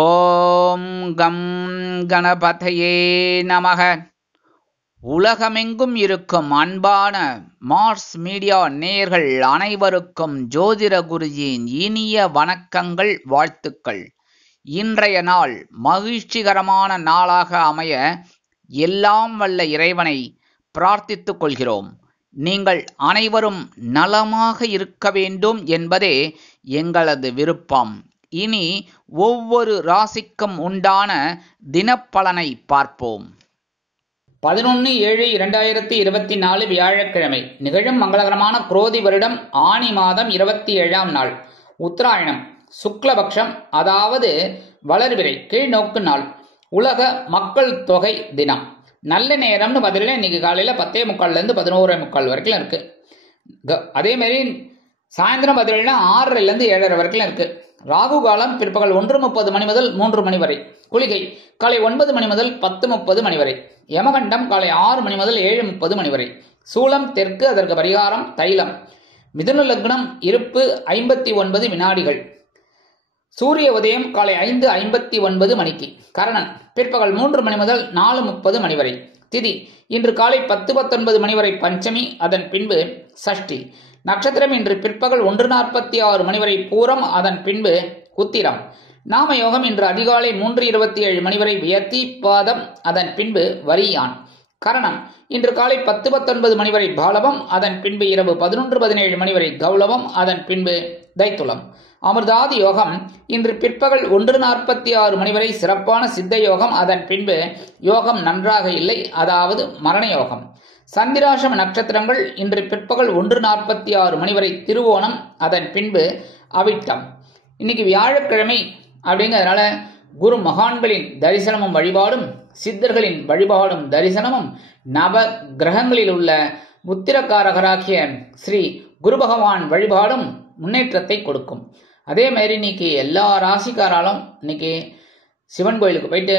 ஓம் come கணபதையே நமக. உலகமெங்கும் இருக்கும் அன்பான மார்ஸ் மீடியா நேயர்கள் அனைவருக்கும் ஜோதிட குருஜியின் இனிய வணக்கங்கள், வாழ்த்துக்கள். இன்றைய நாள் மகிழ்ச்சிகரமான நாளாக அமைய எல்லாம் வல்ல இறைவனை பிரார்த்தித்துக் கொள்கிறோம். நீங்கள் அனைவரும் நலமாக இருக்க வேண்டும் என்பதே எங்களது விருப்பம். இனி ஒவ்வொரு ராசிக்கும் உண்டான தினப்பலனை பார்ப்போம். 11/7/2024 வியாழக்கிழமை. நிகழும் மங்களகரமான குரோதி வருடம் ஆனி மாதம் 27ஆம் நாள், உத்தராயணம், சுக்லபக்ஷம், அதாவது வளர்பிறை, கீழ்நோக்கு நாள், உலக மக்கள் தொகை தினம். நல்ல நேரம்னு பதில இன்னைக்கு காலையில் 10:45 11:45 வரைக்கும் இருக்கு. அதேமாரி சாயந்தரம் பதினா 6:00 7:30 வரைக்கும் இருக்கு. ராகு காலம் பிற்பகல் 1:30 மணி முதல் 3 மணி வரை. குளிகை காலை 9 மணி முதல் 10:30 மணி வரை. யமகண்டம் காலை 6 மணி முதல் 7:30 மணி வரை. சூலம் தெற்கு, அதற்கு பரிகாரம் தைலம். மிதுன லக்னம், இருப்பு 59 வினாடிகள். சூரிய உதயம் காலை 5:59 மணிக்கு. கரணன் பிற்பகல் 3 மணி முதல் 4:30 மணி வரை. திதி இன்று காலை 10:19 மணி வரை பஞ்சமி, அதன் பின்பு சஷ்டி. நட்சத்திரம் இன்று பிற்பகல் 1:46 மணி வரை பூரம், அதன் பின்பு உத்திரம். நாம யோகம் இன்று அதிகாலை 3:27 மணி வரை வியத்தி பாதம், அதன் பின்பு வரியான். கரணம் இன்று காலை 10:19 மணி வரை பாலவம், அதன் பின்பு இரவு 11:17 மணி வரை கௌளவம், அதன் பின்பு தைத்துளம். அமிர்தாதி யோகம் இன்று பிற்பகல் 1:46 மணி வரை சிறப்பான சித்த யோகம், அதன் பின்பு யோகம் நன்றாக இல்லை, அதாவது மரண யோகம். சந்திராசம நட்சத்திரங்கள் இன்று பிற்பகல் 1:46 மணி வரை திருவோணம், அதன் பின்பு அவிட்டம். இன்னைக்கு வியாழக்கிழமை அப்படிங்கிறதுனால குரு மகான்களின் தரிசனமும் வழிபாடும், சித்தர்களின் வழிபாடும் தரிசனமும், நவ கிரகங்களில் உள்ள உத்திரக்காரகராகிய ஸ்ரீ குரு பகவான் வழிபாடும் முன்னேற்றத்தை கொடுக்கும். அதே மாதிரி இன்னைக்கு எல்லா ராசிக்காராலும் இன்னைக்கு சிவன் கோயிலுக்கு போயிட்டு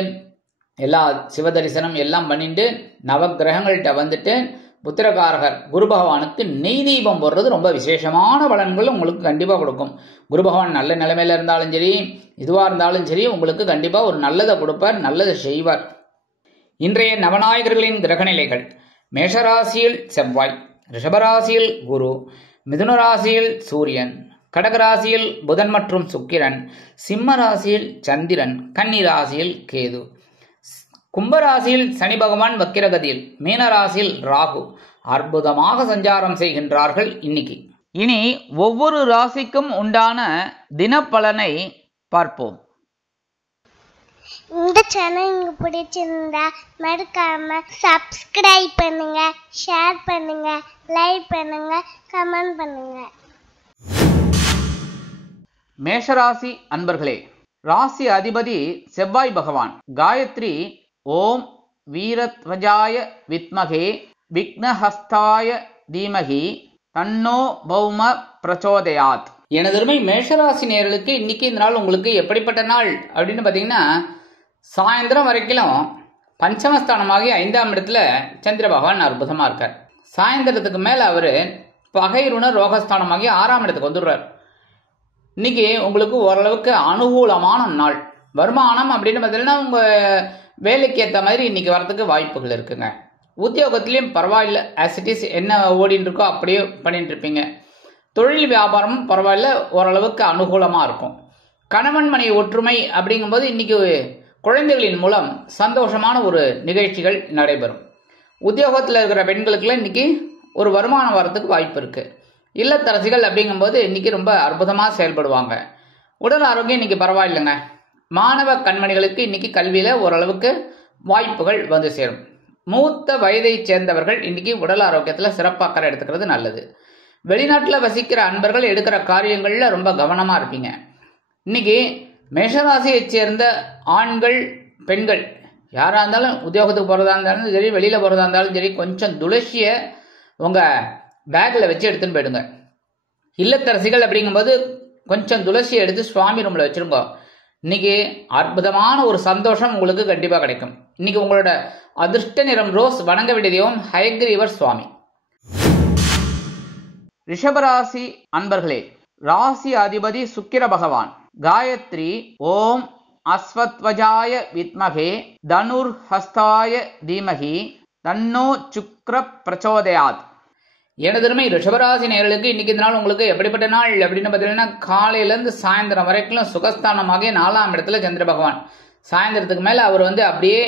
எல்லா சிவ தரிசனம் எல்லாம் பண்ணிட்டு நவகிரகங்கள்கிட்ட வந்துட்டு புத்திரகாரகர் குரு பகவானுக்கு நெய் தீபம் போடுறது ரொம்ப விசேஷமான பலன்கள் உங்களுக்கு கண்டிப்பாக கொடுக்கும். குரு பகவான் நல்ல நிலைமையில இருந்தாலும் சரி, இதுவாக இருந்தாலும் சரி, உங்களுக்கு கண்டிப்பாக ஒரு நல்லதை கொடுப்பார், நல்லதை செய்வார். இன்றைய நவநாயகர்களின் கிரகநிலைகள்: மேஷராசியில் செவ்வாய், ரிஷபராசியில் குரு, மிதுன ராசியில் சூரியன், கடகராசியில் புதன் மற்றும் சுக்கிரன், சிம்ம ராசியில் சந்திரன், கன்னி ராசியில் கேது, கும்பராசியில் சனி பகவான் வக்கிரகதியில், மீனராசியில் ராகு அற்புதமாக சஞ்சாரம் செய்கின்றார்கள். இன்னைக்கு இனி ஒவ்வொரு ராசிக்கும் உண்டான தினப்பலனை பார்ப்போம். இந்த சேனல் உங்களுக்கு பிடிச்சிருந்தா மறக்காம சப்ஸ்கிரைப் பண்ணுங்க, ஷேர் பண்ணுங்க, லைக் பண்ணுங்க, கமெண்ட் பண்ணுங்க. மேஷராசி அன்பர்களே, ராசி அதிபதி செவ்வாய் பகவான். காயத்ரி ஓம் வீரத்வஜாய வித்மகே விக்னஹஸ்தாய தீமகி தன்னோ பௌம பிரச்சோதயாத். எனதருமை மேஷராசி நேயர்களுக்கு இன்னைக்கு இந்த நாள் உங்களுக்கு எப்படிப்பட்ட நாள் அப்படின்னு பார்த்தீங்கன்னா, சாயந்தரம் வரைக்கும் பஞ்சமஸ்தானமாகி 5ஆம் இடத்துல சந்திர பகவான் அற்புதமாக இருக்கார். சாயந்தரத்துக்கு மேலே அவர் பகைருண ரோகஸ்தானமாகி 6ஆம் இடத்துக்கு வந்துடுறார். இன்னைக்கு உங்களுக்கு ஓரளவுக்கு அனுகூலமான நாள். வருமானம் அப்படின்னு பார்த்தீங்கன்னா உங்கள் வேலைக்கு ஏற்ற மாதிரி இன்னைக்கு வரதுக்கு வாய்ப்புகள் இருக்குங்க. உத்தியோகத்திலையும் பரவாயில்ல, ஆஸ் இட் இஸ் என்ன ஓடின்னு இருக்கோ அப்படியே பண்ணிட்டு இருப்பீங்க. தொழில் வியாபாரமும் பரவாயில்ல, ஓரளவுக்கு அனுகூலமாக இருக்கும். கணவன் மனை ஒற்றுமை அப்படிங்கும்போது இன்னைக்கு குழந்தைகளின் மூலம் சந்தோஷமான ஒரு நிகழ்ச்சிகள் நடைபெறும். உத்தியோகத்தில் இருக்கிற பெண்களுக்குலாம் இன்னைக்கு ஒரு வருமானம் வரத்துக்கு வாய்ப்பு இருக்குது. இல்லத்தரசிகள் அப்படிங்கும்போது இன்னைக்கு ரொம்ப அற்புதமாக செயல்படுவாங்க. உடல் ஆரோக்கியம் இன்னைக்கு பரவாயில்லைங்க. மாணவ கண்மணிகளுக்கு இன்னைக்கு கல்வியில் ஓரளவுக்கு வாய்ப்புகள் வந்து சேரும். மூத்த வயதை சேர்ந்தவர்கள் இன்னைக்கு உடல் ஆரோக்கியத்தில் சிறப்பாக எடுத்துக்கிறது நல்லது. வெளிநாட்டில் வசிக்கிற அன்பர்கள் எடுக்கிற காரியங்களில் ரொம்ப கவனமாக இருப்பீங்க. இன்னைக்கு மேஷராசியை சேர்ந்த ஆண்கள் பெண்கள் யாராக இருந்தாலும், உத்தியோகத்துக்கு போகிறதா இருந்தாலும் சரி, வெளியில் போகிறதா இருந்தாலும் சரி, கொஞ்சம் துளசியை உங்கள் பேக்கில் வச்சு எடுத்துன்னு போயிடுங்க. இல்லத்தரசிகள் அப்படிங்கும்போது கொஞ்சம் துளசியை எடுத்து சுவாமி ரூமில் வச்சுருங்க. இன்னைக்கு அற்புதமான ஒரு சந்தோஷம் உங்களுக்கு கண்டிப்பாக கிடைக்கும். இன்னைக்கு உங்களோட அதிர்ஷ்ட நிறம் ரோஸ். வணங்க வேண்டிய தெய்வம் ஹயக்ரீவர் சுவாமி. ரிஷபராசி அன்பர்களே, ராசி அதிபதி சுக்கிர பகவான். காயத்ரி ஓம் அஸ்வத்வஜாய வித்மகே தனுர்ஹஸ்தாய தீமகி தன்னோ சுக்ர பிரச்சோதயாத். எனதருமை ரிஷபராசி நேயர்களுக்கு இன்னைக்கு இந்த நாள் உங்களுக்கு எப்படிப்பட்ட நாள் அப்படின்னு பார்த்தீங்கன்னா, காலையிலேருந்து சாயந்தரம் வரைக்கும் சுகஸ்தானமாக 4ஆம் இடத்துல சந்திர பகவான், சாயந்தரத்துக்கு மேலே அவர் அப்படியே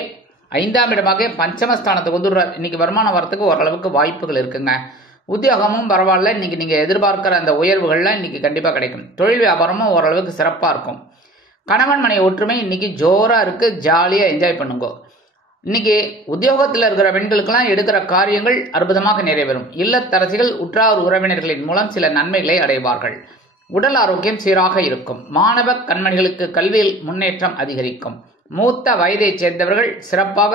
5ஆம் இடமாக பஞ்சமஸ்தானத்துக்கு வந்துடுறார். இன்னைக்கு வருமானம் வரத்துக்கு ஓரளவுக்கு வாய்ப்புகள் இருக்குங்க. உத்தியோகமும் பரவாயில்ல, இன்னைக்கு நீங்கள் எதிர்பார்க்கிற அந்த உயர்வுகள்லாம் இன்னைக்கு கண்டிப்பாக கிடைக்கும். தொழில் வியாபாரமும் ஓரளவுக்கு சிறப்பாக இருக்கும். கணவன் மனை ஒற்றுமை இன்னைக்கு ஜோராக இருக்குது, ஜாலியாக என்ஜாய் பண்ணுங்க. இன்னைக்கு உத்தியோகத்தில் இருக்கிற பெண்களுக்கெல்லாம் எடுக்கிற காரியங்கள் அற்புதமாக நிறைவேறும். இல்லத்தரசிகள் உற்றார் உறவினர்களின் மூலம் சில நன்மைகளை அடைவார்கள். உடல் ஆரோக்கியம் சீராக இருக்கும். மாணவ கண்மணிகளுக்கு கல்வியில் முன்னேற்றம் அதிகரிக்கும். மூத்த வயதைச் சேர்ந்தவர்கள் சிறப்பாக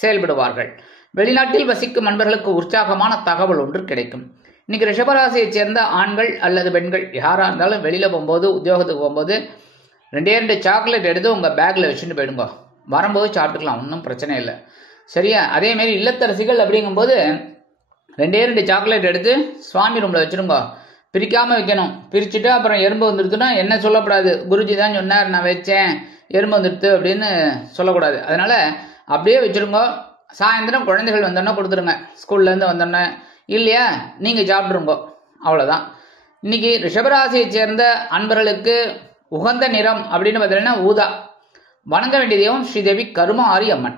செயல்படுவார்கள். வெளிநாட்டில் வசிக்கும் நண்பர்களுக்கு உற்சாகமான தகவல் ஒன்று கிடைக்கும். இன்னைக்கு ரிஷபராசியைச் சேர்ந்த ஆண்கள் அல்லது பெண்கள் யாராக இருந்தாலும் வெளியில் போகும்போது, உத்தியோகத்துக்கு போகும்போது 2 சாக்லேட் எடுத்து உங்கள் பேக்கில் வச்சுட்டு போயிடுங்க. வரும்போது சாப்பிட்டுக்கலாம், ஒன்றும் பிரச்சனை இல்லை. சரியா? அதேமாரி இல்லத்தரசிகள் அப்படிங்கும்போது 2 சாக்லேட் எடுத்து சுவாமி ரூமில் வச்சுருங்க. பிரிக்காமல் வைக்கணும். பிரிச்சுட்டு அப்புறம் எறும்பு வந்துடுதுன்னா என்ன சொல்லக்கூடாது, குருஜி தான் சொன்னார் நான் வச்சேன் எறும்பு வந்துடுது அப்படின்னு சொல்லக்கூடாது. அதனால் அப்படியே வச்சுருங்க. சாயந்தரம் குழந்தைகள் வந்தோன்னே கொடுத்துருங்க, ஸ்கூல்லேருந்து வந்தோன்னே. இல்லையா நீங்கள் சாப்பிட்ருங்க, அவ்வளோதான். இன்னைக்கு ரிஷபராசியை சேர்ந்த அன்பர்களுக்கு உகந்த நிறம் அப்படின்னு பார்த்தீங்கன்னா ஊதா. வணங்க வேண்டிய தெய்வம் ஸ்ரீதேவி கருமாரி அம்மன்.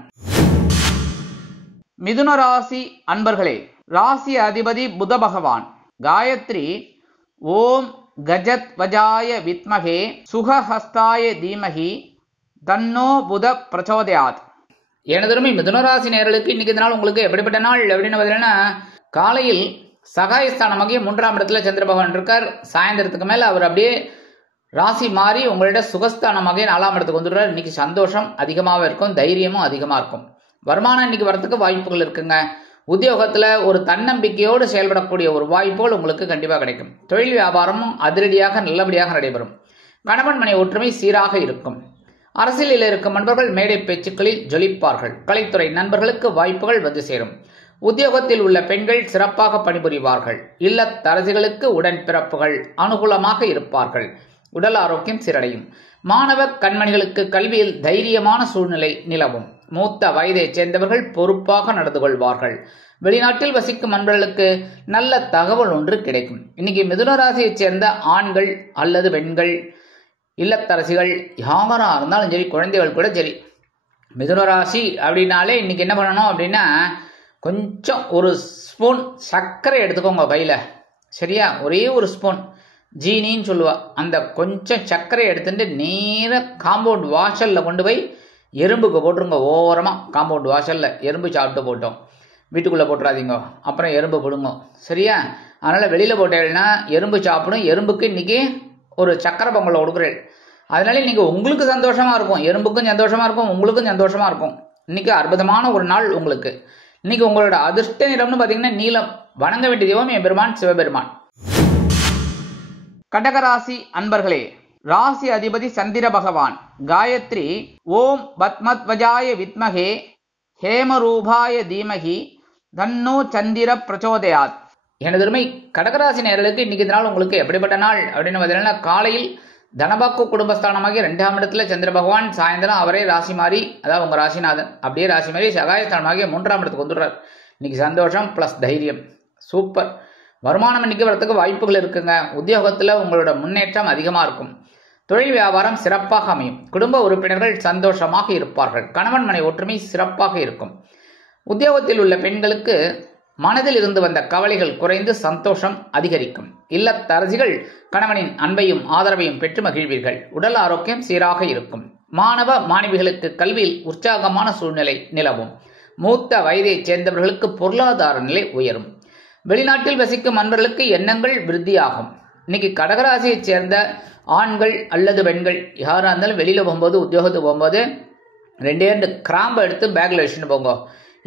மிதுன ராசி அன்பர்களே, ராசி அதிபதி புத பகவான். காயத்ரி ஓம் கஜத் வஜாய வித்மகே சுகஹஸ்தாய தீமகி தன்னோ புத பிரச்சோதயாத். எனதருமை மிதுனராசி நேயர்களுக்கு இன்னைக்கு இந்த நாள் உங்களுக்கு எப்படிப்பட்ட நாள் அப்படின்னு பார்த்தீங்கன்னா, காலையில் சகாயஸ்தானமாகிய 3ஆம் இடத்துல சந்திர பகவான் இருக்கார். சாயந்தரத்துக்கு மேலே அவர் அப்படியே ராசி மாறி உங்களோட சுகஸ்தானமாக 4ஆம் இடத்துக்கு வந்துடுறார். இன்னைக்கு சந்தோஷம் அதிகமாக இருக்கும், தைரியமும் அதிகமாக இருக்கும். வருமானம் இன்னைக்கு வரத்துக்கு வாய்ப்புகள் இருக்குங்க. உத்தியோகத்தில் ஒரு தன்னம்பிக்கையோடு செயல்படக்கூடிய ஒரு வாய்ப்புகள் உங்களுக்கு கண்டிப்பாக கிடைக்கும். தொழில் வியாபாரமும் அதிரடியாக நல்லபடியாக நடைபெறும். கணவன் மனை ஒற்றுமை சீராக இருக்கும். அரசியலில் இருக்கும் நண்பர்கள் மேடை பேச்சுக்களில் ஜொலிப்பார்கள். கலைத்துறை நண்பர்களுக்கு வாய்ப்புகள் வந்து சேரும். உத்தியோகத்தில் உள்ள பெண்கள் சிறப்பாக பணிபுரிவார்கள். இல்லத்தரசிகளுக்கு உடன்பிறப்புகள் அனுகூலமாக இருப்பார்கள். உடல் ஆரோக்கியம் சீரடையும். மாணவ கண்மணிகளுக்கு கல்வியில் தைரியமான சூழ்நிலை நிலவும். மூத்த வயதைச் சேர்ந்தவர்கள் பொறுப்பாக நடந்து கொள்வார்கள். வெளிநாட்டில் வசிக்கும் நண்பர்களுக்கு நல்ல தகவல் ஒன்று கிடைக்கும். இன்னைக்கு மிதுன ராசியைச் சேர்ந்த ஆண்கள் அல்லது பெண்கள், இல்லத்தரசிகள் யாராக இருந்தாலும் சரி, குழந்தைகள் கூட சரி, மிதுன ராசி அப்படின்னாலே இன்னைக்கு என்ன பண்ணணும் அப்படின்னா, கொஞ்சம் ஒரு ஸ்பூன் சர்க்கரை எடுத்துக்கோங்க கையில். சரியா? ஒரே ஒரு ஸ்பூன் ஜீனின்னு சொல்லுவா, அந்த கொஞ்சம் சர்க்கரை எடுத்துட்டு நேராக காம்பவுண்ட் வாசலில் கொண்டு போய் எறும்புக்கு போட்டுருங்க. ஓரமாக காம்பவுண்ட் வாசலில் எறும்பு சாப்பிட்டு போட்டோம், வீட்டுக்குள்ளே போட்டுறாதீங்க, அப்புறம் எறும்பு போடுங்க. சரியா? அதனால் வெளியில் போட்டேன்னா எறும்பு சாப்பிடும். எறும்புக்கு இன்றைக்கி ஒரு சக்கரை பொங்கலை கொடுக்குறேன். அதனால இன்றைக்கி உங்களுக்கு சந்தோஷமாக இருக்கும், எறும்புக்கும் சந்தோஷமாக இருக்கும், உங்களுக்கும் சந்தோஷமாக இருக்கும். இன்றைக்கி அற்புதமான ஒரு நாள் உங்களுக்கு. இன்றைக்கி உங்களோட அதிர்ஷ்ட நிறம்னு பார்த்தீங்கன்னா நீலம். வணங்க வேண்டிய தெய்வம் எம்பெருமான் சிவபெருமான். கடகராசி அன்பர்களே, ராசி அதிபதி சந்திர பகவான். காயத்ரி ஓம் பத்மத்வஜாய வித்மகே ஹேமரூபாய தீமகி தன்னோ சந்திர பிரச்சோதயாத். எனதருமை கடகராசி நேயர்களுக்கு இன்னைக்கு இந்த நாள் உங்களுக்கு எப்படிப்பட்ட நாள் அப்படின்னு பார்த்தீங்கன்னா, காலையில் தனபாக்கு குடும்பஸ்தானமாகி 2ஆம் இடத்துல சந்திர பகவான், சாயந்தரம் அவரே ராசி மாறி, அதாவது உங்க ராசிநாதன் அப்படியே ராசி மாறி சகாயஸ்தானமாகிய 3ஆம் இடத்துக்கு வந்துடுறார். இன்னைக்கு சந்தோஷம் பிளஸ் தைரியம், சூப்பர். வருமானம் இன்னைக்கு வரத்துக்கு வாய்ப்புகள் இருக்குங்க. உத்தியோகத்தில் உங்களோட முன்னேற்றம் அதிகமாக இருக்கும். தொழில் வியாபாரம் சிறப்பாக அமையும். குடும்ப உறுப்பினர்கள் சந்தோஷமாக இருப்பார்கள். கணவன் மனை ஒற்றுமை சிறப்பாக இருக்கும். உத்தியோகத்தில் உள்ள பெண்களுக்கு மனதில் இருந்து வந்த கவலைகள் குறைந்து சந்தோஷம் அதிகரிக்கும். இல்லத்தரசிகள் கணவனின் அன்பையும் ஆதரவையும் பெற்று மகிழ்வீர்கள். உடல் ஆரோக்கியம் சீராக இருக்கும். மாணவ மாணவிகளுக்கு கல்வியில் உற்சாகமான சூழ்நிலை நிலவும். மூத்த வயதைச் சேர்ந்தவர்களுக்கு பொருளாதார நிலை உயரும். வெளிநாட்டில் வசிக்கும் நண்பர்களுக்கு எண்ணங்கள் விருத்தியாகும். இன்னைக்கு கடகராசியைச் சேர்ந்த ஆண்கள் அல்லது பெண்கள் யாராக இருந்தாலும் வெளியில் போகும்போது, உத்தியோகத்துக்கு போகும்போது 2 கிராம்பை எடுத்து பேக்கில் வச்சுட்டு போங்க.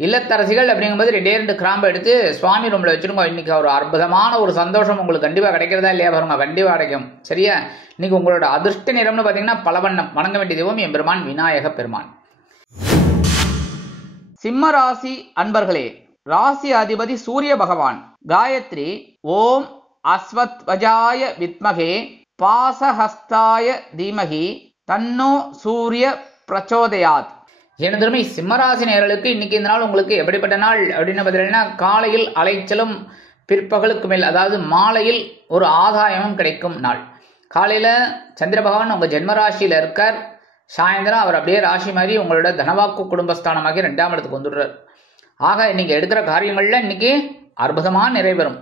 இல்லத்தரசிகள் அப்படிங்கும்போது 2 கிராம்பை எடுத்து சுவாமி ரூமில் வச்சுருங்க. இன்னைக்கு ஒரு அற்புதமான ஒரு சந்தோஷம் உங்களுக்கு கண்டிப்பாக கிடைக்கிறதா இல்லையா பாருங்க, கண்டிப்பாக கிடைக்கும். சரியா? இன்னைக்கு உங்களோட அதிர்ஷ்ட நிறம்னு பார்த்தீங்கன்னா பலவண்ணம். வணங்க வேண்டிய தெய்வம் எம்பெருமான் விநாயக பெருமான். சிம்ம ராசி அன்பர்களே, ராசி அதிபதி சூரிய பகவான். காயத்ரி ஓம் அஸ்வத்வஜாய வித்மகே பாசஹஸ்தாய தீமகி தன்னோ சூரிய பிரச்சோதயாத். எனதருமை சிம்மராசி நேயர்களுக்கு இன்னைக்கு இந்த நாள் உங்களுக்கு எப்படிப்பட்ட நாள் அப்படின்னு பார்த்தீங்கன்னா, காலையில் அலைச்சலும் பிற்பகலுக்கு மேல் அதாவது மாலையில் ஒரு ஆதாயமும் கிடைக்கும் நாள். காலையில சந்திர பகவான் உங்க ஜென்மராசியில இருக்கார். சாயந்தரம் அவர் அப்படியே ராசி மாதிரி உங்களோட தனவாக்கு குடும்பஸ்தானமாகி 2ஆம் இடத்துக்கு வந்துடுறார். ஆக நீங்க எடுக்கிற காரியங்கள்ல இன்னைக்கு அற்புதமா நிறைவேறும்.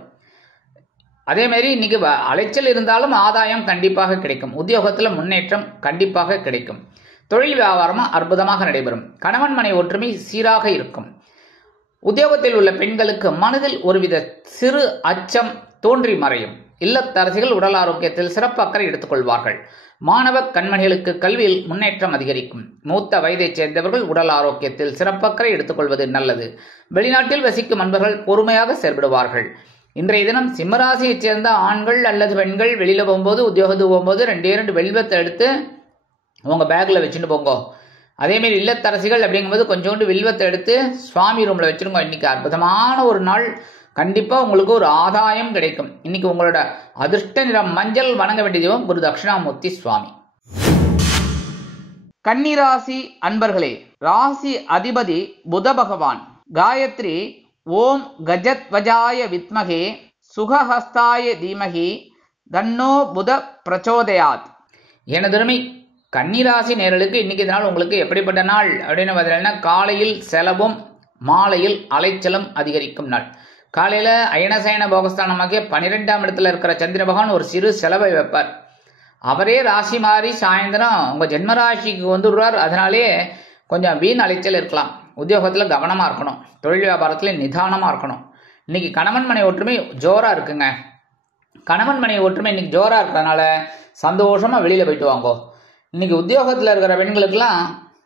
அதே மாதிரி இன்னைக்கு அலைச்சல் இருந்தாலும் ஆதாயம் கண்டிப்பாக கிடைக்கும். உத்தியோகத்துல முன்னேற்றம் கண்டிப்பாக கிடைக்கும். தொழில் வியாபாரமும் அற்புதமாக நடைபெறும். கணவன் மனை ஒற்றுமை சீராக இருக்கும். உத்தியோகத்தில் உள்ள பெண்களுக்கு மனதில் ஒருவித சிறு அச்சம் தோன்றி மறையும். இல்லத்தரசிகள் உடல் ஆரோக்கியத்தில் சிறப்பு அக்கறை எடுத்துக்கொள்வார்கள். மாணவ கண்மணிகளுக்கு கல்வியில் முன்னேற்றம் அதிகரிக்கும். மூத்த வயதைச் சேர்ந்தவர்கள் உடல் ஆரோக்கியத்தில் சிறப்பக்கறை எடுத்துக்கொள்வது நல்லது. வெளிநாட்டில் வசிக்கும் நண்பர்கள் பொறுமையாக செயல்படுவார்கள். இன்றைய தினம் சிம்மராசியைச் சேர்ந்த ஆண்கள் அல்லது பெண்கள் வெளியில போகும்போது உத்தியோகத்துக்கு போகும்போது 2 வெல்வெத்தை எடுத்து உங்க பேக்ல வச்சுட்டு போங்க. அதேமாரி இல்லத்தரசிகள் அப்படிங்கும்போது கொஞ்சோண்டு வில்வத்தை எடுத்து சுவாமி ரூம்ல வச்சிருங்க. இன்னைக்கு அற்புதமான ஒரு நாள். கண்டிப்பா உங்களுக்கு ஒரு ஆதாயம் கிடைக்கும். இன்னைக்கு உங்களோட அதிர்ஷ்ட நிறம் மஞ்சள். வணங்க வேண்டிய தெய்வம் குரு தட்சிணாமூர்த்தி சுவாமி. கன்னிராசி அன்பர்களே, ராசி அதிபதி புத பகவான். காயத்ரி ஓம் கஜத்வஜாய வித்மகே சுகஹஸ்தாய தீமகி தன்னோ புத பிரச்சோதயாத். எனதருமை கன்னிராசி நேயர்களுக்கு இன்னைக்கு நாள் உங்களுக்கு எப்படிப்பட்ட நாள் அப்படின்னு பார்த்தீங்கன்னா, காலையில் செலவும் மாலையில் அலைச்சலும் அதிகரிக்கும் நாள். காலையில அயனசயன போகஸ்தானமாகிய 12ஆம் இடத்துல இருக்கிற சந்திர பகவான் ஒரு சிறு செலவை வைப்பார். அவரே ராசி மாறி சாயந்தரம் உங்க ஜென்மராசிக்கு வந்துடுறார். அதனாலே கொஞ்சம் வீண் அலைச்சல் இருக்கலாம். உத்தியோகத்துல கவனமா இருக்கணும். தொழில் வியாபாரத்துல நிதானமா இருக்கணும். இன்னைக்கு கணவன் மனை ஒற்றுமை ஜோரா இருக்குங்க. கணவன் மனை ஒற்றுமை இன்னைக்கு ஜோரா இருக்கிறதுனால சந்தோஷமா வெளியில போயிட்டு வாங்கோ. இன்னைக்கு உத்தியோகத்துல இருக்கிற பெண்களுக்கெல்லாம்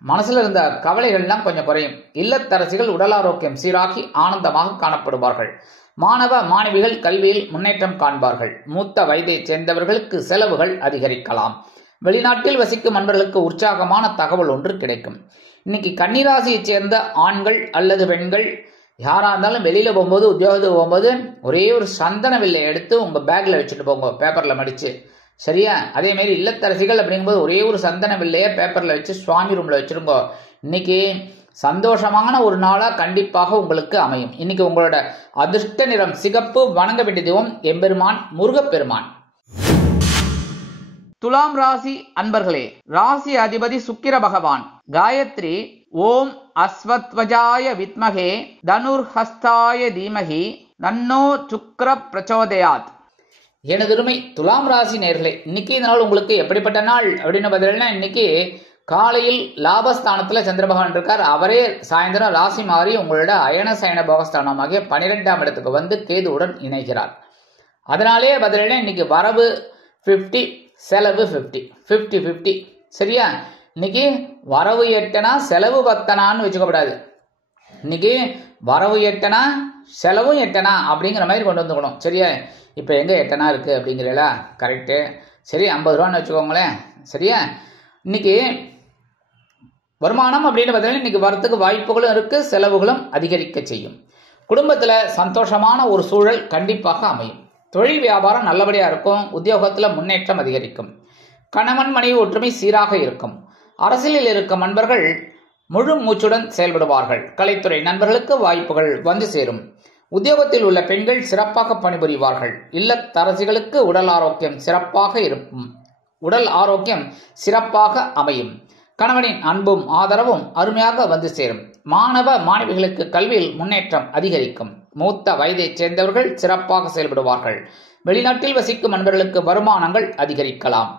மனசுல இருந்த கவலைகள்லாம் கொஞ்சம் குறையும். இல்லத்தரசிகள் உடல் ஆரோக்கியம் சீராகி ஆனந்தமாக காணப்படுவார்கள். மாணவ மாணவிகள் கல்வியில் முன்னேற்றம் காண்பார்கள். மூத்த வயதைச் சேர்ந்தவர்களுக்கு செலவுகள் அதிகரிக்கலாம். வெளிநாட்டில் வசிக்கும் நண்பர்களுக்கு உற்சாகமான தகவல் ஒன்று கிடைக்கும். இன்னைக்கு கன்னிராசியைச் சேர்ந்த ஆண்கள் அல்லது பெண்கள் யாரா இருந்தாலும் வெளியில போகும்போது உத்தியோகத்துக்கு போகும்போது ஒரே ஒரு சந்தன வில்லை எடுத்து உங்க பேக்ல வச்சுட்டு போங்க, பேப்பர்ல மடிச்சு. சரியா? அதே மாதிரி இல்லத்தரசிகள் அப்படிங்கும்போது ஒரே ஒரு சந்தன வில்லைய பேப்பர்ல வச்சு சுவாமி ரூம்ல வச்சிருங்க. இன்னைக்கு சந்தோஷமான ஒரு நாளா கண்டிப்பாக உங்களுக்கு அமையும். இன்னைக்கு உங்களோட அதிர்ஷ்ட நிறம் சிகப்பு. வணங்க வேண்டிய தெய்வம் எம்பெருமான் முருகப்பெருமான். துலாம் ராசி அன்பர்களே, ராசி அதிபதி சுக்கிர பகவான். காயத்ரி ஓம் அஸ்வத்வஜாய வித்மகே தனுர்ஹஸ்தாய தீமகி தன்னோ சுக்கிர பிரச்சோதயாத். எனதுரிமை துலாம் ராசி நேயர்களே, இன்னைக்கு இந்த நாள் உங்களுக்கு எப்படிப்பட்ட நாள் அப்படின்னு பார்த்தீங்கன்னா, இன்னைக்கு காலையில் லாபஸ்தானத்துல சந்திர பகவான் இருக்கார். அவரே சாயந்தரம் ராசி மாறி உங்களோட அயன சயன போகஸ்தானமாகிய 12ஆம் இடத்துக்கு வந்து கேதுவுடன் இணைகிறார். அதனாலே பார்த்தீங்கன்னா இன்னைக்கு வரவு 50, செலவு 50. சரியா? இன்னைக்கு வரவு 8 செலவு 10 வச்சுக்கப்படாது. இன்னைக்கு வரவு 8 செலவும் 8 அப்படிங்கிற மாதிரி கொண்டு வந்துக்கணும். சரியா? இப்போ எங்க 8 இருக்கு அப்படிங்கிறீங்களா? கரெக்டு. சரி, 50 ரூபான்னு வச்சுக்கோங்களேன். சரியா? இன்னைக்கு வருமானம் அப்படின்னு பார்த்தீங்கன்னா இன்னைக்கு வரத்துக்கு வாய்ப்புகளும் இருக்கு, செலவுகளும் அதிகரிக்க செய்யும். குடும்பத்துல சந்தோஷமான ஒரு சூழல் கண்டிப்பாக அமையும். தொழில் வியாபாரம் நல்லபடியா இருக்கும். உத்தியோகத்துல முன்னேற்றம் அதிகரிக்கும். கணவன் மனைவி ஒற்றுமை சீராக இருக்கும். அரசியலில் இருக்கும் நண்பர்கள் முழு மூச்சுடன் செயல்படுவார்கள். கலைத்துறை நண்பர்களுக்கு வாய்ப்புகள் வந்து சேரும். உத்தியோகத்தில் உள்ள பெண்கள் சிறப்பாக பணிபுரிவார்கள். இல்லத்தரசிகளுக்கு உடல் ஆரோக்கியம் சிறப்பாக அமையும். கணவனின் அன்பும் ஆதரவும் அருமையாக வந்து சேரும். மாணவ மாணவிகளுக்கு கல்வியில் முன்னேற்றம் அதிகரிக்கும். மூத்த வயதைச் சேர்ந்தவர்கள் சிறப்பாக செயல்படுவார்கள். வெளிநாட்டில் வசிக்கும் நண்பர்களுக்கு வருமானங்கள் அதிகரிக்கலாம்.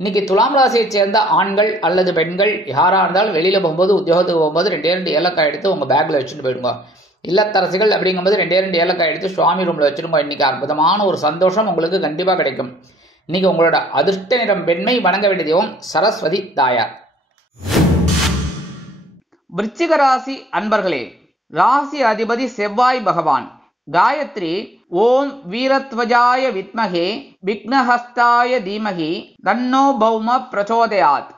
இன்னைக்கு துலாம் ராசியைச் சேர்ந்த ஆண்கள் அல்லது பெண்கள் யாரா இருந்தாலும் வெளியில போகும்போது உத்தியோகத்துக்கு போகும்போது 2 ஏலக்காய் எடுத்து உங்க பேக்ல வச்சுட்டு போயிடுங்க. இல்லத்தரசிகள் அப்படிங்கும்போது 2 ஏலக்காய் எடுத்து சுவாமி ரூம்ல வச்சிருங்க. இன்னைக்கு அற்புதமான ஒரு சந்தோஷம் உங்களுக்கு கண்டிப்பா கிடைக்கும். இன்னைக்கு உங்களோட அதிர்ஷ்ட நிறம் வெண்மை. வணங்க வேண்டிய தெய்வம் சரஸ்வதி தாயார். விருச்சிக ராசி அன்பர்களே, ராசி அதிபதி செவ்வாய் பகவான். காயத்ரி ஓம் வீரத்வஜாய வித்மகே விக்னஹஸ்தாய தீமகி தன்னோ பௌம பிரச்சோதயாத்.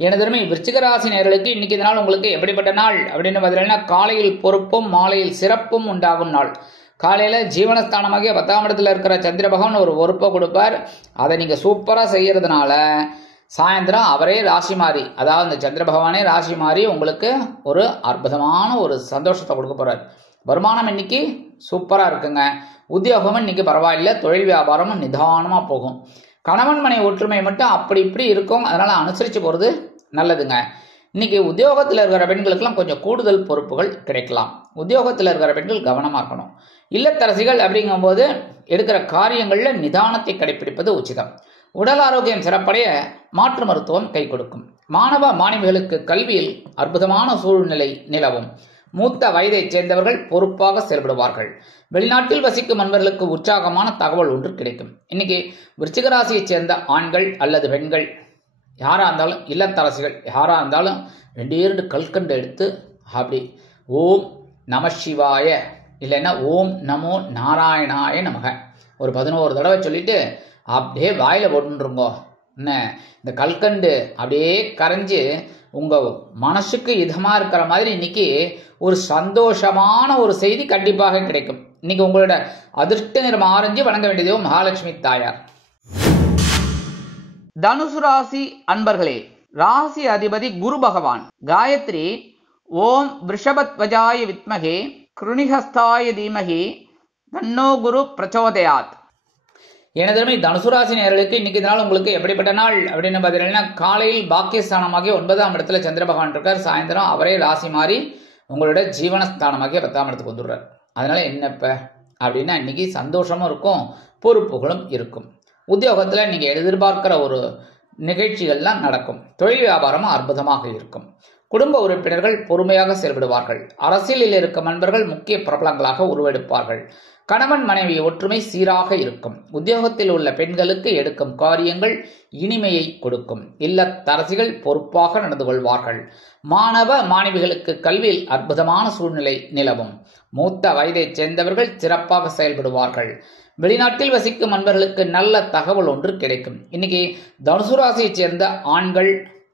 எனதருமை விருச்சிக ராசி நேயர்களுக்கு இன்னைக்கு நாள் உங்களுக்கு எப்படிப்பட்ட நாள் அப்படின்னு பார்த்தீங்கன்னா, காலையில் பொறுப்பும் மாலையில் சிறப்பும் உண்டாகும் நாள். காலையில ஜீவனஸ்தானமாகிய 10ஆம் இடத்துல இருக்கிற சந்திர பகவான் ஒரு பொறுப்பை கொடுப்பார். அதை நீங்க சூப்பரா செய்யறதுனால சாயந்தரம் அவரே ராசி மாறி, அதாவது இந்த சந்திர பகவானே ராசி மாறி உங்களுக்கு ஒரு அற்புதமான ஒரு சந்தோஷத்தை கொடுக்க போறாரு. வருமானம் இன்னைக்கு சூப்பரா இருக்குங்க. உத்தியோகமும் இன்னைக்கு பரவாயில்ல, தொழில் வியாபாரமும் நிதானமா போகும். கணவன் மனைவி ஒற்றுமை மட்டும் அப்படி இப்படி இருக்கும், அதனால அனுசரிச்சு போறது நல்லதுங்க. இன்னைக்கு உத்தியோகத்தில் இருக்கிற பெண்களுக்கெல்லாம் கொஞ்சம் கூடுதல் பொறுப்புகள் கிடைக்கலாம். உத்தியோகத்தில் இருக்கிற பெண்கள் கவனமா இருக்கணும். இல்லத்தரசிகள் அப்படிங்கும்போது எடுக்கிற காரியங்கள்ல நிதானத்தை கடைபிடிப்பது உச்சிதம். உடல் ஆரோக்கியம் சிறப்படைய மாற்று மருத்துவம் கை கொடுக்கும். மாணவ மாணவிகளுக்கு கல்வியில் அற்புதமான சூழ்நிலை நிலவும். மூத்த வயதைச் சேர்ந்தவர்கள் பொறுப்பாக செயல்படுவார்கள். வெளிநாட்டில் வசிக்கும் நண்பர்களுக்கு உற்சாகமான தகவல் ஒன்று கிடைக்கும். இன்னைக்கு விருச்சிக ராசியைச் சேர்ந்த ஆண்கள் அல்லது பெண்கள் யாரா இருந்தாலும், இல்லத்தரசிகள் யாரா இருந்தாலும் 2 கல்கண்டு எடுத்து அப்படி ஓம் நம சிவாய இல்லைன்னா ஓம் நமோ நாராயணாய நமக ஒரு 11 தடவை சொல்லிட்டு அப்படியே வாயில போட்டுருங்கோ. என்ன, இந்த கல்கண்டு அப்படியே கரைஞ்சு உங்க மனசுக்கு இதமா இருக்கிற மாதிரி இன்னைக்கு ஒரு சந்தோஷமான ஒரு செய்தி கண்டிப்பாக கிடைக்கும். இன்னைக்கு உங்களோட அதிர்ஷ்ட நிறம் ஆரஞ்சு. வணங்க வேண்டியதோ மகாலட்சுமி தாயார். தனுசு ராசி அன்பர்களே, ராசி அதிபதி குரு பகவான். காயத்ரி ஓம் விருஷபத்வஜாய வித்மகே கிருணிஹஸ்தாய தீமகி தன்னோ குரு பிரச்சோதயாத். எனதுமே தனுசு ராசி நேயர்களுக்கு இன்னைக்கு நாள் உங்களுக்கு எப்படிப்பட்ட நாள் அப்படின்னு பார்த்தீங்கன்னா, காலையில் பாக்கியஸ்தானமாகிய 9ஆம் இடத்துல சந்திர பகவான் இருக்கார். சாயந்தரம் அவரே ராசி மாறி உங்களோட ஜீவனஸ்தானமாகிய 10ஆம் இடத்துக்கு வந்துடுறார். அதனால என்னப்ப அப்படின்னா இன்னைக்கு சந்தோஷமும் இருக்கும், பொறுப்புகளும் இருக்கும். உத்தியோகத்தில் நீங்க எதிர்பார்க்கிற ஒரு நிகழ்ச்சிகள்லாம் நடக்கும். தொழில் வியாபாரமும் அற்புதமாக இருக்கும். குடும்ப உறுப்பினர்கள் பொறுமையாக செயல்படுவார்கள். அரசியலில் இருக்கும் நண்பர்கள் முக்கிய பிரபலங்களாக உருவெடுப்பார்கள். கணவன் மனைவி ஒற்றுமை சீராக இருக்கும். உத்தியோகத்தில் உள்ள பெண்களுக்கு எடுக்கும் காரியங்கள் இனிமையை கொடுக்கும். இல்லத்தரசிகள் பொறுப்பாக நடந்து கொள்வார்கள். மாணவ மாணவிகளுக்கு கல்வியில் அற்புதமான சூழ்நிலை நிலவும். மூத்த வயதைச் சேர்ந்தவர்கள் சிறப்பாக செயல்படுவார்கள். வெளிநாட்டில் வசிக்கும் நண்பர்களுக்கு நல்ல தகவல் ஒன்று கிடைக்கும். இன்னைக்கு தனுசு ராசியைச் சேர்ந்த ஆண்கள்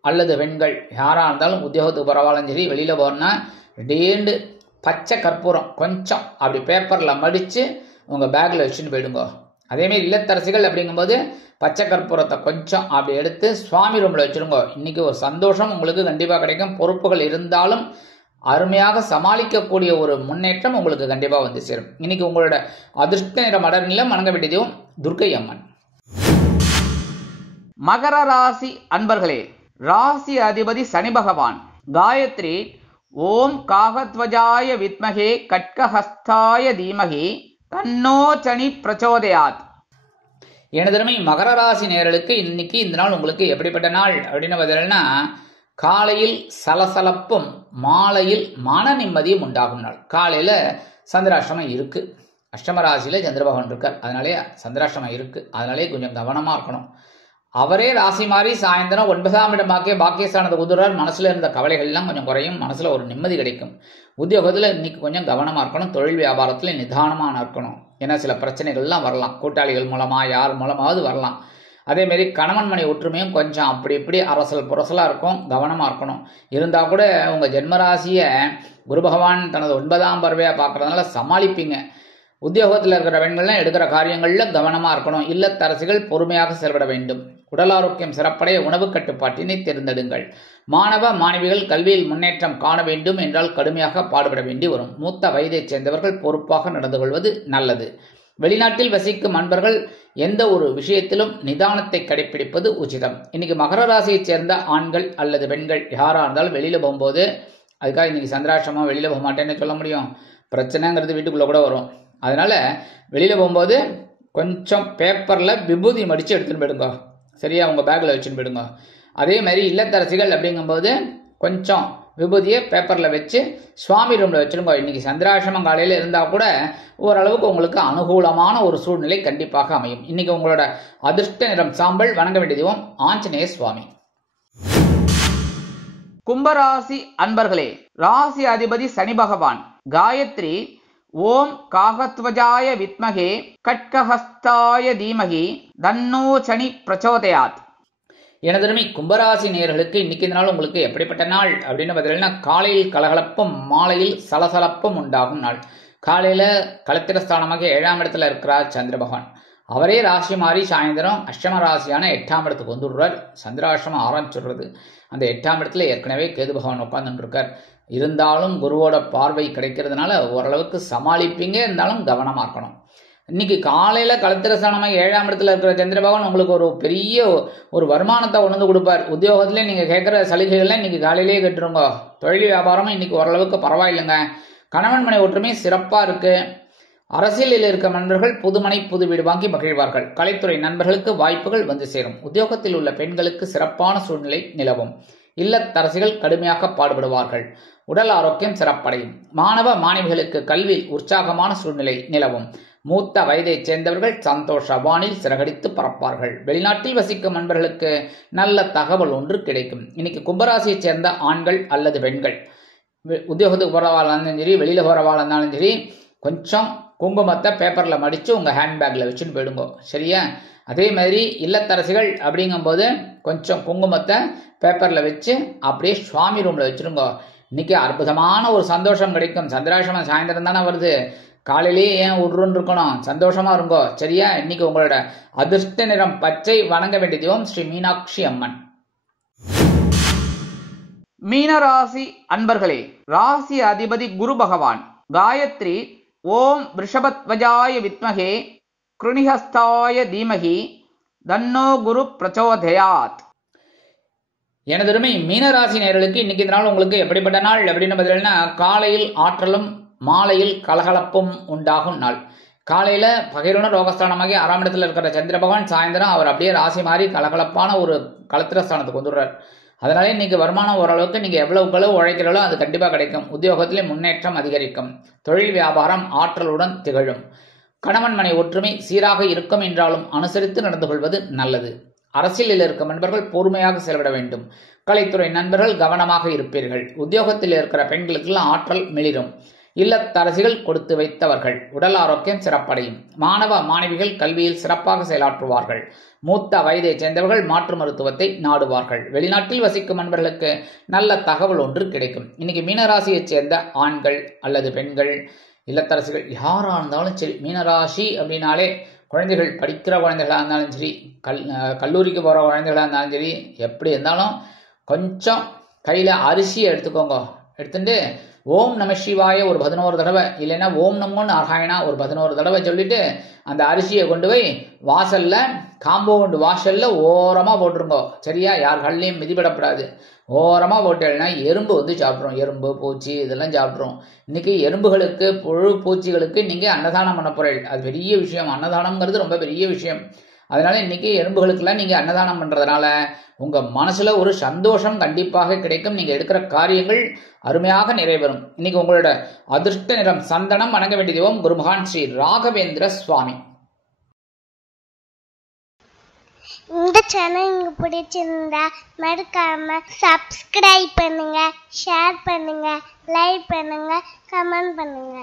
அல்லது பெண்கள் யாரா இருந்தாலும் உத்தியோகத்துக்கு பரவாயில்லும் சரி, வெளியில போனா 2 பச்சை கற்பூரம் கொஞ்சம் அப்படி பேப்பர்ல மடிச்சு உங்க பேக்ல வச்சுட்டு போயிடுங்க. அதேமாரி இல்லத்தரசிகள் அப்படிங்கும்போது பச்சை கற்பூரத்தை கொஞ்சம் அப்படி எடுத்து சுவாமி ரூம்ல வச்சிருங்க. இன்னைக்கு ஒரு சந்தோஷம் உங்களுக்கு கண்டிப்பா கிடைக்கும். பொறுப்புகள் இருந்தாலும் அருமையாக சமாளிக்கக்கூடிய ஒரு முன்னேற்றம் உங்களுக்கு கண்டிப்பா வந்து சேரும். இன்னைக்கு உங்களோட அதிர்ஷ்ட நிற மலர் நிலம். வணங்க வேண்டியதும் துர்க்கை அம்மன். மகர ராசி அன்பர்களே, ராசி அதிபதி சனி பகவான். காயத்ரி ஓம் காகத்வஜாய வித்மகே கட்கஹஸ்தாய தீமகி தன்னோ சனி பிரச்சோதயாத். எனது மகர ராசி நேயர்களுக்கு இன்னைக்கு இந்த நாள் உங்களுக்கு எப்படிப்பட்ட நாள் அப்படின்னு பார்த்தீங்கன்னா, காலையில் சலசலப்பும் மாலையில் மன நிம்மதியும் உண்டாகும் நாள். காலையில சந்திராஷ்டமம் இருக்கு, அஷ்டம ராசியில சந்திர பகவான் இருக்கார், அதனாலே சந்திராஷ்டமம் இருக்கு, அதனாலே கொஞ்சம் கவனமா இருக்கணும். அவரே ராசி மாறி சாயந்தரம் 9ஆம் இடமாக்கிய பாக்கியஸ்தானத்தை உதுறார். மனசுல இருந்த கவலைகள்லாம் கொஞ்சம் குறையும், மனசுல ஒரு நிம்மதி கிடைக்கும். உத்தியோகத்துல இன்னைக்கு கொஞ்சம் கவனமா இருக்கணும். தொழில் வியாபாரத்துல நிதானமா இருக்கணும். ஏன்னா சில பிரச்சனைகள்லாம் வரலாம், கூட்டாளிகள் மூலமா யார் மூலமாவது வரலாம். அதே மாதிரி கணவன் மனை ஒற்றுமையும் கொஞ்சம் அப்படி இப்படி அரசல் புரசலா இருக்கும், கவனமா இருக்கணும். இருந்தா கூட உங்க ஜென்மராசிய குரு பகவான் தனது 9ஆம் பார்வையா பார்க்கறதுனால சமாளிப்பீங்க. உத்தியோகத்தில் இருக்கிற பெண்கள்லாம் எடுக்கிற காரியங்கள்ல கவனமா இருக்கணும். இல்லத்தரசிகள் பொறுமையாக செயல்பட வேண்டும். உடல் ஆரோக்கியம் சிறப்படைய உணவு கட்டுப்பாட்டினை தேர்ந்தெடுங்கள். மாணவ மாணவிகள் கல்வியில் முன்னேற்றம் காண வேண்டும் என்றால் கடுமையாக பாடுபட வேண்டி வரும். மூத்த வயதைச் சேர்ந்தவர்கள் பொறுப்பாக நடந்து கொள்வது நல்லது. வெளிநாட்டில் வசிக்கும் நண்பர்கள் எந்த ஒரு விஷயத்திலும் நிதானத்தை கடைபிடிப்பது உச்சிதம். இன்னைக்கு மகர ராசியைச் சேர்ந்த ஆண்கள் அல்லது பெண்கள் யாரா இருந்தாலும் வெளியில போகும்போது, அதுக்காக இன்னைக்கு சந்திராஷ்டமா வெளியில போக மாட்டேன்னு சொல்ல முடியும், பிரச்சனைங்கிறது வீட்டுக்குள்ள கூட வரும். அதனால வெளியில போகும்போது கொஞ்சம் பேப்பர்ல விபூதி மடிச்சு எடுத்துன்னு போயிடுங்க, சரியா, உங்க பேக்ல வச்சுன்னு போயிடுங்க. அதே மாதிரி இல்லத்தரசிகள் அப்படிங்கும்போது கொஞ்சம் விபூதியை பேப்பர்ல வச்சு சுவாமி ரூம்ல வச்சிருங்க. இன்னைக்கு சந்திராசிரமம் காலையில இருந்தா கூட ஓரளவுக்கு உங்களுக்கு அனுகூலமான ஒரு சூழ்நிலை கண்டிப்பாக அமையும். இன்னைக்கு உங்களோட அதிர்ஷ்ட நிறம் சாம்பல். வணங்க வேண்டியதும் ஆஞ்சநேய சுவாமி. கும்பராசி அன்பர்களே, ராசி அதிபதி சனி பகவான். காயத்ரி ஓம் காகத்வஜாய வித்மகே கட்கஹஸ்தாய தீமகி தன்னோ சனி பிரச்சோதயாத். எனதருமை கும்பராசி நேயர்களுக்கு இன்னைக்கு இந்த நாள் உங்களுக்கு எப்படிப்பட்ட நாள் அப்படின்னு பார்த்தீங்கன்னா, காலையில் கலகலப்பும் மாலையில் சலசலப்பும் உண்டாகும் நாள். காலையில களத்திரஸ்தானமாக 7ஆம் இடத்துல இருக்கிறார் சந்திர பகவான். அவரே ராசி மாறி சாயந்தரம் அஷ்டம ராசியான 8ஆம் இடத்துக்கு வந்துடுறார். சந்திராஷ்டமம் ஆரம்பிச்சுடுறது. அந்த 8ஆம் இடத்துல ஏற்கனவே கேது பகவான் உட்கார்ந்துட்டு இருக்கார். இருந்தாலும் குருவோட பார்வை கிடைக்கிறதுனால ஓரளவுக்கு சமாளிப்பீங்க. இருந்தாலும் கவனமா இருக்கணும். இன்னைக்கு காலையில களத்திரஸ்தானமாக 7ஆம் இடத்துல இருக்கிற சந்திர பகவான் உங்களுக்கு ஒரு பெரிய ஒரு வருமானத்தை உணர்ந்து கொடுப்பார். உத்தியோகத்திலே நீங்க கேட்கிற சலுகைகள்லாம் இன்னைக்கு காலையிலேயே கேட்டுருங்க. தொழில் வியாபாரமும் இன்னைக்கு ஓரளவுக்கு பரவாயில்லைங்க. கணவன் மனை ஒற்றுமை சிறப்பா இருக்கு. அரசியலில் இருக்க நண்பர்கள் புதுமனை புது வீடு வாங்கி மகிழ்வார்கள். கலைத்துறை நண்பர்களுக்கு வாய்ப்புகள் வந்து சேரும். உத்தியோகத்தில் உள்ள பெண்களுக்கு சிறப்பான சூழ்நிலை நிலவும். இல்லத்தரசிகள் கடுமையாக பாடுபடுவார்கள். உடல் ஆரோக்கியம் சிறப்படையும். மாணவ மாணவிகளுக்கு கல்வி உற்சாகமான சூழ்நிலை நிலவும். மூத்த வயதைச் சேர்ந்தவர்கள் சந்தோஷ வானில் சிறகடித்து பறப்பார்கள். வெளிநாட்டில் வசிக்கும் நண்பர்களுக்கு நல்ல தகவல் ஒன்று கிடைக்கும். இன்னைக்கு கும்பராசியைச் சேர்ந்த ஆண்கள் அல்லது பெண்கள் உத்தியோகத்துக்கு போறவாள் இருந்தாலும் சரி, வெளியில போறவாள் இருந்தாலும் சரி, கொஞ்சம் குங்குமத்தை பேப்பர்ல மடிச்சு உங்க ஹேண்ட்பேக்ல வச்சுன்னு போயிடுங்க. சரியா? அதே மாதிரி இல்லத்தரசிகள் அப்படிங்கும்போது கொஞ்சம் குங்குமத்தை பேப்பர்ல வச்சு அப்படியே சுவாமி ரூம்ல வச்சிருங்க. இன்னைக்கு அற்புதமான ஒரு சந்தோஷம் கிடைக்கும். சந்திராசிரமம் சாயந்தரம் தானே வருது. காலையிலேயே ஏன் உருன்னு இருக்கணும், சந்தோஷமா இருங்கோ. சரியா? இன்னைக்கு உங்களோட அதிர்ஷ்ட நிறம் பச்சை. வணங்க வேண்டிய தெய்வம் ஸ்ரீ மீனாட்சி அம்மன். மீனராசி அன்பர்களே, ராசி அதிபதி குரு பகவான். காயத்ரி ஓம் ரிஷபத்வஜாய வித்மகே கிருணிஹஸ்தாய தீமகி தன்னோ குரு பிரச்சோதயாத். எனதருமை மீனராசி நேயர்களுக்கு இன்னைக்கு இந்த நாள் உங்களுக்கு எப்படிப்பட்ட நாள் அப்படின்னு பார்த்தீங்கன்னா, காலையில் ஆற்றலும் மாலையில் கலகலப்பும் உண்டாகும் நாள். காலையில பகைருண ரோகஸ்தானமாகி 6ஆம் இடத்துல இருக்கிற சந்திர பகவான் சாயந்தரம் அவர் அப்படியே ராசி மாறி கலகலப்பான ஒரு களத்திரஸ்தானத்துக்கு வந்துடுறார். அதனால இன்னைக்கு வருமானம் ஓரளவுக்கு நீங்க எவ்வளவு உழைக்கிறீங்களோ அது கண்டிப்பா கிடைக்கும். உத்தியோகத்திலே முன்னேற்றம் அதிகரிக்கும். தொழில் வியாபாரம் ஆற்றலுடன் திகழும். கணவன் மனை ஒற்றுமை சீராக இருக்கும் என்றாலும் அனுசரித்து நடந்து கொள்வது நல்லது. அரசியலில் இருக்கும் நண்பர்கள் பொறுமையாக செயல்பட வேண்டும். கலைத்துறை நண்பர்கள் கவனமாக இருப்பீர்கள். உத்தியோகத்தில் இருக்கிற பெண்களுக்கெல்லாம் ஆற்றல் மிளிரும். இல்லத்தரசிகள் கொடுத்து வைத்தவர்கள். உடல் ஆரோக்கியம் சிறப்படையும். மாணவ மாணவிகள் கல்வியில் சிறப்பாக செயலாற்றுவார்கள். மூத்த வயதை சேர்ந்தவர்கள் மாற்று மருத்துவத்தை நாடுவார்கள். வெளிநாட்டில் வசிக்கும் நண்பர்களுக்கு நல்ல தகவல் ஒன்று கிடைக்கும். இன்னைக்கு மீனராசியைச் சேர்ந்த ஆண்கள் அல்லது பெண்கள் இல்லத்தரசிகள் யாரா இருந்தாலும் சரி, மீனராசி அப்படின்னாலே குழந்தைகள் படிக்கிற குழந்தைகளா இருந்தாலும் சரி, கல்லூரிக்கு போற குழந்தைகளா இருந்தாலும் சரி, எப்படி இருந்தாலும் கொஞ்சம் கையில அரிசியை எடுத்துக்கோங்க. எடுத்துட்டு ஓம் நம சிவாய ஒரு 11 தடவை, இல்லைன்னா ஓம் நமோ நாராயணா ஒரு 11 தடவை சொல்லிட்டு அந்த அரிசியை கொண்டு போய் வாசல்ல, காம்பவுண்ட் வாசல்ல ஓரமா போட்டுருங்கோ. சரியா? யார் கல்லையும் மிதிப்படப்படாது. ஓரமா போட்டேன்னா எறும்பு வந்து சாப்பிட்றோம். எறும்பு பூச்சி இதெல்லாம் சாப்பிட்றோம். இன்னைக்கு எறும்புகளுக்கு புழு பூச்சிகளுக்கு நீங்க அன்னதானம் பண்ண போறீங்க. அது பெரிய விஷயம். அன்னதானம்ங்கிறது ரொம்ப பெரிய விஷயம். அதனால இன்னைக்கு எறும்புகளுக்கெல்லாம் நீங்க அன்னதானம் பண்றதுனால உங்க மனசுல ஒரு சந்தோஷம் கண்டிப்பாக கிடைக்கும். நீங்க எடுக்கிற காரியங்கள் அருமையாக நிறைவேறும். இன்னைக்கு உங்களோட அதிர்ஷ்ட நிறம் சந்தனம். வணங்க வேண்டிய தெய்வம் குரு மகான் ஸ்ரீ ராகவேந்திர சுவாமி. இந்த சேனல் உங்களுக்கு பிடிச்சிருந்தா மறக்காம சப்ஸ்கிரைப் பண்ணுங்க, ஷேர் பண்ணுங்க, லைக் பண்ணுங்க, கமெண்ட் பண்ணுங்க.